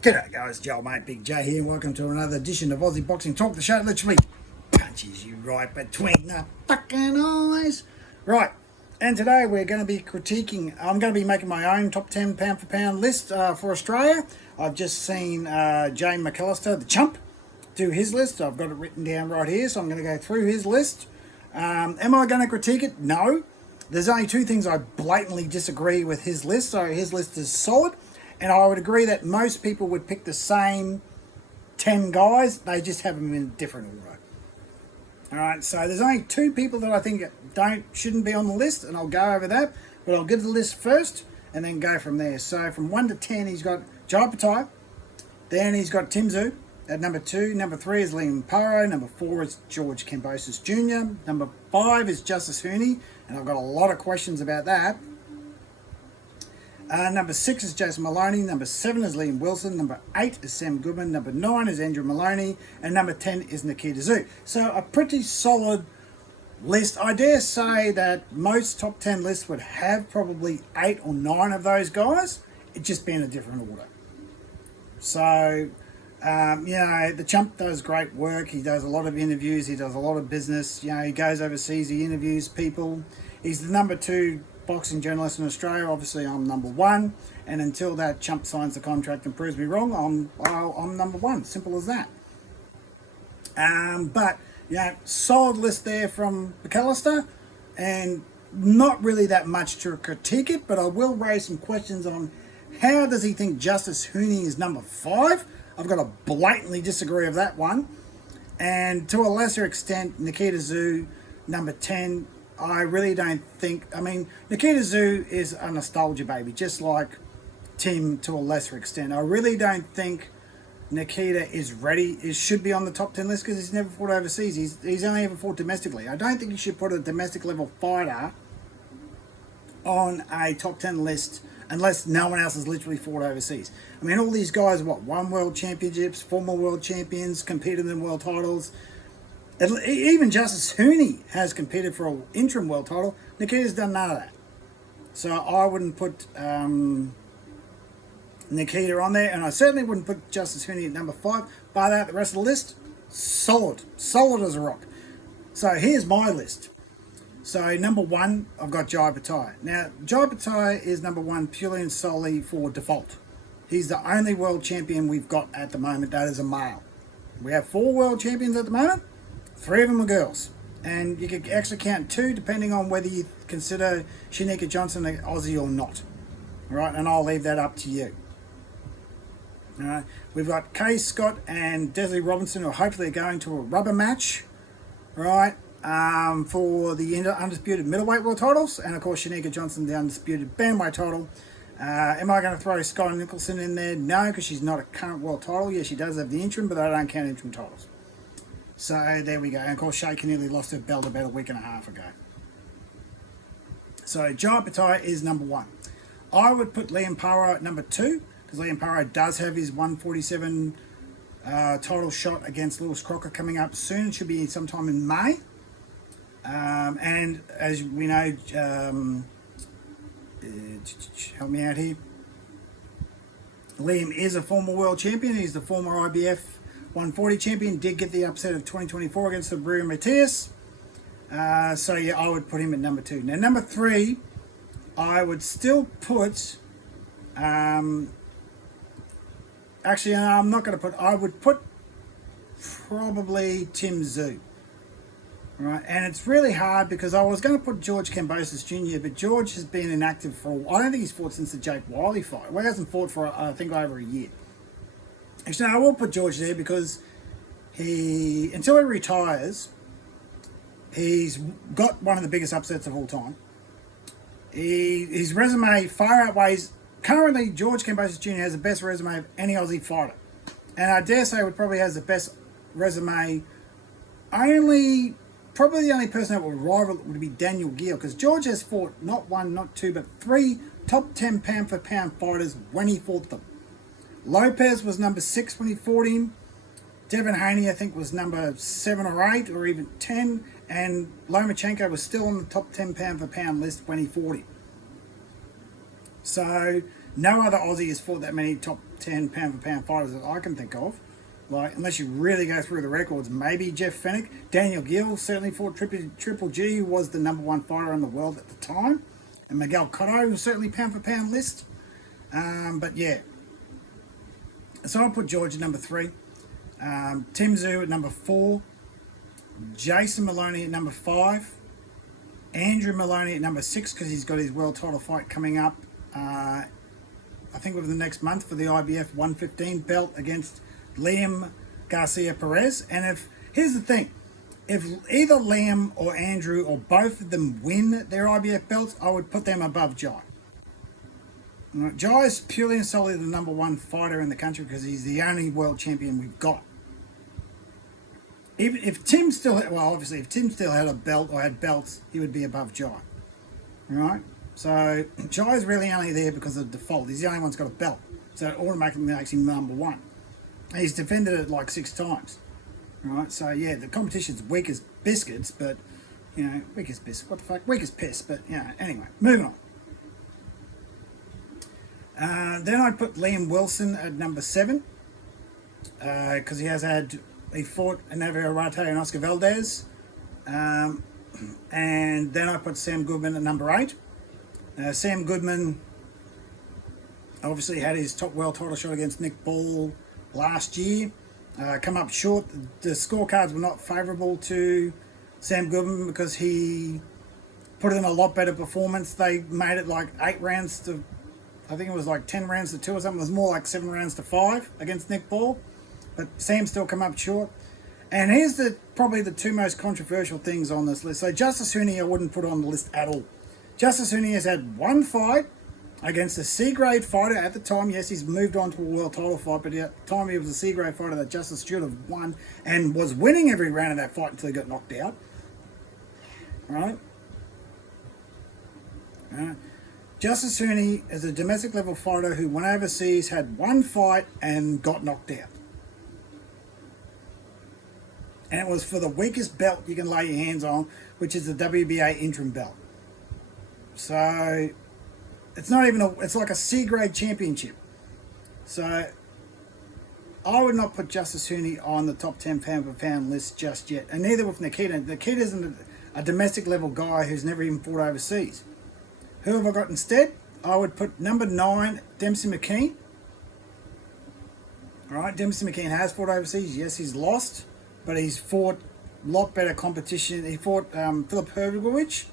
G'day guys, Joel mate, Big J here. Welcome to another edition of Aussie Boxing Talk, the show that literally punches you right between the fucking eyes. Right, and today we're going to be I'm going to be making my own top 10 pound for pound list for Australia. I've just seen Jay McAllister, the chump, do his list. I've got it written down right here, so I'm going to go through his list. Am I going to critique it? No. There's only two things I blatantly disagree with his list, so his list is solid. And I would agree that most people would pick the same 10 guys. They just have them in a different order. All right, so there's only two people that I think shouldn't be on the list, and I'll go over that. But I'll give the list first and then go from there. So from 1 to 10, he's got Jai Patai. Then he's got Tim Tszyu at number 2. Number 3 is Liam Paro. Number 4 is George Kambosos Jr. Number 5 is Justice Hooney, and I've got a lot of questions about that. Number 6 is Jason Maloney. Number 7 is Liam Wilson. Number 8 is Sam Goodman. Number 9 is Andrew Maloney. And number 10 is Nikita Tszyu. So a pretty solid list. I dare say that most top 10 lists would have probably 8 or 9 of those guys. It just be in a different order. So, the chump does great work. He does a lot of interviews. He does a lot of business. He goes overseas. He interviews people. He's the number 2 boxing journalist in Australia. Obviously I'm number 1, and until that chump signs the contract and proves me wrong, I'm number 1. Simple as that. But solid list there from McAllister, and not really that much to critique it, but I will raise some questions on how does he think Justice Hooney is number 5. I've got to blatantly disagree with that one, and to a lesser extent Nikita Tszyu number 10. I really don't think... Nikita Tszyu is a nostalgia baby, just like Tim to a lesser extent. I really don't think Nikita is ready. He should be on the top 10 list because he's never fought overseas. He's only ever fought domestically. I don't think you should put a domestic level fighter on a top 10 list unless no one else has literally fought overseas. All these guys, won world championships, former world champions, competed in world titles. Even Justice Hooney has competed for an interim world title. Nikita's done none of that. So I wouldn't put Nikita on there, and I certainly wouldn't put Justice Hooney at number 5. By that, the rest of the list, solid as a rock. So here's my list. So number 1, I've got Jai Patai. Now, Jai Patai is number 1 purely and solely for default. He's the only world champion we've got at the moment that is a male. We have 4 world champions at the moment. 3 of them are girls, and you can actually count 2 depending on whether you consider Shanika Johnson an Aussie or not. All right, and I'll leave that up to you. All right, we've got Kay Scott and Desley Robinson, who hopefully are going to a rubber match, right, for the undisputed middleweight world titles, and of course Shanika Johnson, the undisputed bantamweight title. Am I going to throw Sky Nicholson in there? No, because she's not a current world title. Yeah, she does have the interim, but I don't count interim titles. So there we go. And of course, Shea Keneally lost her belt about a week and a half ago. So Jai Patai is number 1. I would put Liam Paro at number 2, because Liam Paro does have his 147 title shot against Lewis Crocker coming up soon. It should be sometime in May. And as we know, help me out here. Liam is a former world champion. He's the former IBF 140 champion, did get the upset of 2024 against the Bruno Matias. So yeah, I would put him at number 2. Now number 3, I would still put, I'm not going to put, I would put probably Tim Tszyu. Right, and it's really hard because I was going to put George Kambosos Jr., but George has been inactive for, I don't think he's fought since the Jake Wiley fight. Well, he hasn't fought for, I think, over a year. Actually, I will put George there because until he retires, he's got one of the biggest upsets of all time. His resume far outweighs, currently George Kambosos Jr. has the best resume of any Aussie fighter. And I dare say he probably has the best resume, probably the only person that would rival would be Daniel Geale, because George has fought not 1, not 2, but 3 top 10 pound for pound fighters when he fought them. Lopez was number 6 when he fought him. Devin Haney, I think, was number 7 or 8 or even 10. And Lomachenko was still on the top 10 pound for pound list when he fought him. So no other Aussie has fought that many top 10 pound-for-pound fighters that I can think of. Like, unless you really go through the records, maybe Jeff Fennick. Daniel Gill certainly fought Triple G, who was the #1 fighter in the world at the time. And Miguel Cotto was certainly pound-for-pound list. But yeah. So I'll put George at number 3. Tim Tszyu at number 4. Jason Maloney at number 5. Andrew Maloney at number 6, because he's got his world title fight coming up, I think within the next month, for the IBF 115 belt against Liam Garcia Perez. And here's the thing, if either Liam or Andrew or both of them win their IBF belts, I would put them above Jai. Jai is purely and solely the #1 fighter in the country because he's the only world champion we've got. Even if Tim still had, well, obviously, if Tim still had a belt or had belts, he would be above Jai. Right? So Jai's really only there because of default. He's the only one that's got a belt. So it automatically makes him #1. He's defended it like 6 times. Right? So yeah, the competition's weak as biscuits, but, you know, weak as biscuits. What the fuck? Weak as piss, but, you know, anyway, moving on. Then I'd put Liam Wilson at number 7, because he fought Navarro Rate and Oscar Valdez. And then I put Sam Goodman at number 8. Sam Goodman obviously had his top world title shot against Nick Ball last year. Come up short. The scorecards were not favourable to Sam Goodman because he put in a lot better performance. They made it like 8 rounds to, I think it was like 10 rounds to 2 or something. It was more like 7 rounds to 5 against Nick Ball. But Sam still come up short. And here's probably the 2 most controversial things on this list. So Justice Huni I wouldn't put on the list at all. Justice Huni has had 1 fight against a C-grade fighter at the time. Yes, he's moved on to a world title fight, but at the time he was a C-grade fighter that Justice should have won and was winning every round of that fight until he got knocked out. Right? Justice Huni is a domestic level fighter who went overseas, had 1 fight and got knocked out. And it was for the weakest belt you can lay your hands on, which is the WBA interim belt. So it's not even it's like a C-grade championship. So I would not put Justice Huni on the top 10 pound-for-pound list just yet. And neither with Nikita. Nikita isn't a domestic level guy who's never even fought overseas. Who have I got instead? I would put number 9, Dempsey McKean. Alright, Dempsey McKean has fought overseas. Yes, he's lost, but he's fought a lot better competition. He fought Filip Hrgovic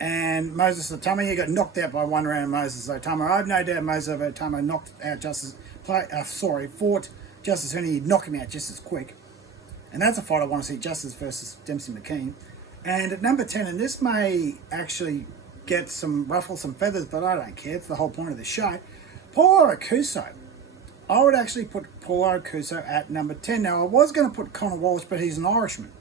and Moses Otama. He got knocked out by 1 round of Moses Otama. I have no doubt Moses Otama knocked out fought Justice Huni. He'd knock him out just as quick. And that's a fight I want to see, Justice versus Dempsey McKean. And at number 10, and this may actually ruffle some feathers, but I don't care. It's the whole point of the show. Paulo Acuso. I would actually put Paulo Acuso at number 10. Now, I was going to put Conor Walsh, but he's an Irishman.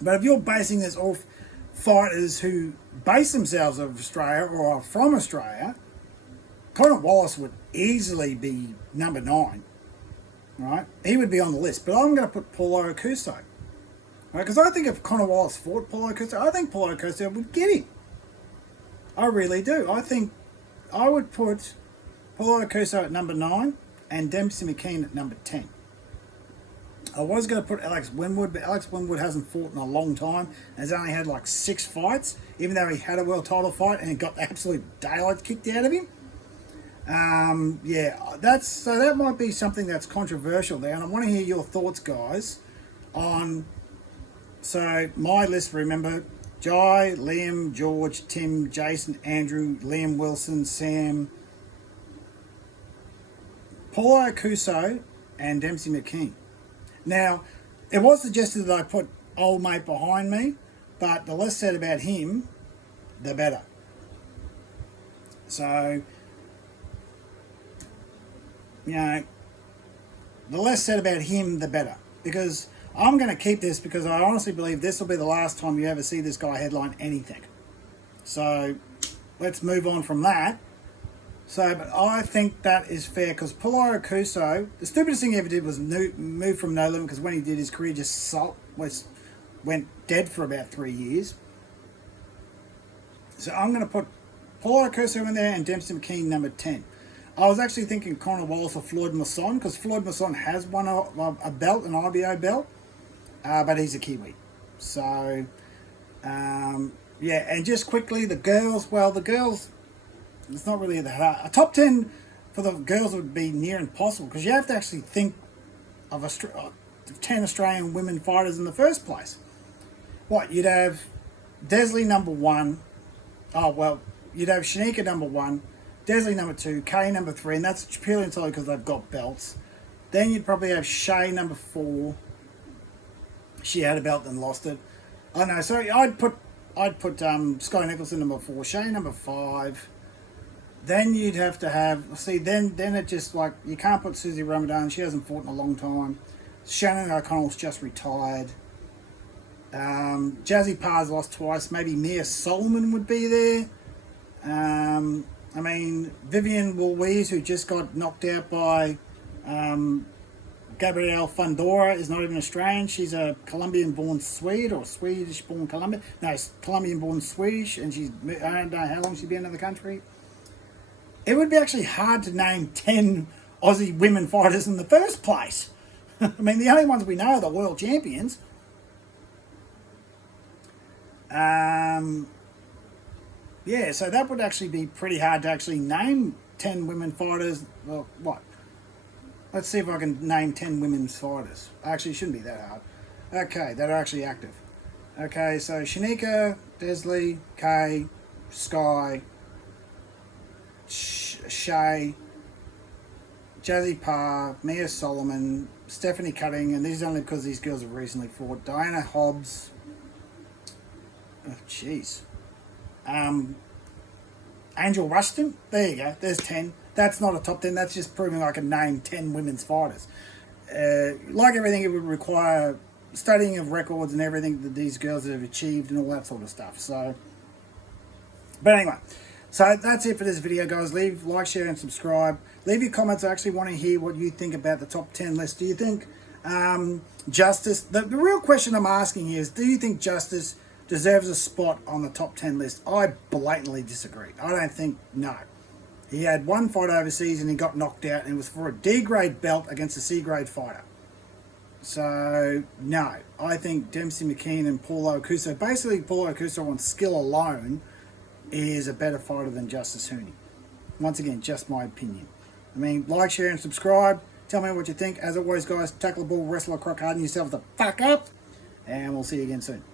But if you're basing this off fighters who base themselves out of Australia or are from Australia, Conor Wallace would easily be number 9. Right? He would be on the list. But I'm going to put Paulo Acuso. Right? Because I think if Conor Wallace fought Paulo Acuso, I think Paulo Acuso would get him. I really do. I think I would put Paulo Acuso at number 9 and Dempsey McKean at number 10. I was going to put Alex Winwood, but Alex Winwood hasn't fought in a long time. Has only had like 6 fights, even though he had a world title fight and got the absolute daylight kicked out of him. So that might be something that's controversial there, and I want to hear your thoughts, guys, on. So my list, remember, Jai, Liam, George, Tim, Jason, Andrew, Liam Wilson, Sam, Paulo Acuso, and Dempsey McKean. Now, it was suggested that I put old mate behind me, but the less said about him, the better. So, you know, the less said about him, the better. Because I'm going to keep this because I honestly believe this will be the last time you ever see this guy headline anything. So, let's move on from that. So, but I think that is fair because Paulo Acuso, the stupidest thing he ever did was move from No Limit, because when he did, his career just went dead for about 3 years. So I'm going to put Paulo Acuso in there and Dempsey McKean number 10. I was actually thinking Conor Wallace or Floyd Masson, because Floyd Masson has won a belt, an IBO belt, but he's a Kiwi. So, yeah, and just quickly, the girls, well, the girls, it's not really that hard. A top 10 for the girls would be near impossible, because you have to actually think of 10 Australian women fighters in the first place. What, you'd have Desley number 1. Oh, well, you'd have Shanika number 1, Desley number 2, Kay number 3, and that's purely and solely because they've got belts. Then you'd probably have Shay number 4. She had a belt and lost it. Oh no, sorry, I'd put Sky Nicholson number 4, Shay number 5. Then you'd have to have, see, then it just, like, you can't put Susie Ramadan, she hasn't fought in a long time. Shannon O'Connell's just retired. Jazzy Parr's lost twice. Maybe Mia Solomon would be there. I mean, Vivian Louise, who just got knocked out by Gabrielle Fundora, is not even Australian. She's a Colombian-born Swede, or Swedish-born Colombian. No, Colombian-born Swedish, and I don't know how long she's been in the country. It would be actually hard to name 10 Aussie women fighters in the first place. I mean, the only ones we know are the world champions. Yeah, so that would actually be pretty hard to actually name 10 women fighters. Well, what? Let's see if I can name 10 women's fighters. Actually, it shouldn't be that hard. Okay, that are actually active. Okay, so Shanika, Desley, Kay, Sky, Shay, Jazzy Parr, Mia Solomon, Stephanie Cutting, and this is only because these girls have recently fought, Diana Hobbs. Oh, jeez. Angel Rushton. There you go. There's 10. That's not a top 10. That's just proving I can name 10 women's fighters. Like everything, it would require studying of records and everything that these girls have achieved and all that sort of stuff. So, but anyway, so that's it for this video, guys. Leave, like, share, and subscribe. Leave your comments. I actually want to hear what you think about the top 10 list. Do you think Justice... The real question I'm asking is, do you think Justice deserves a spot on the top 10 list? I blatantly disagree. I don't think, no. He had one fight overseas and he got knocked out, and it was for a D-grade belt against a C-grade fighter. So, no. I think Dempsey McKean and Paulo Okuso, basically Paulo Okuso on skill alone, is a better fighter than Justice Hooney. Once again, just my opinion. I mean, like, share, and subscribe. Tell me what you think. As always, guys, tackle the ball, wrestle a crock hard, and yourself the fuck up. And we'll see you again soon.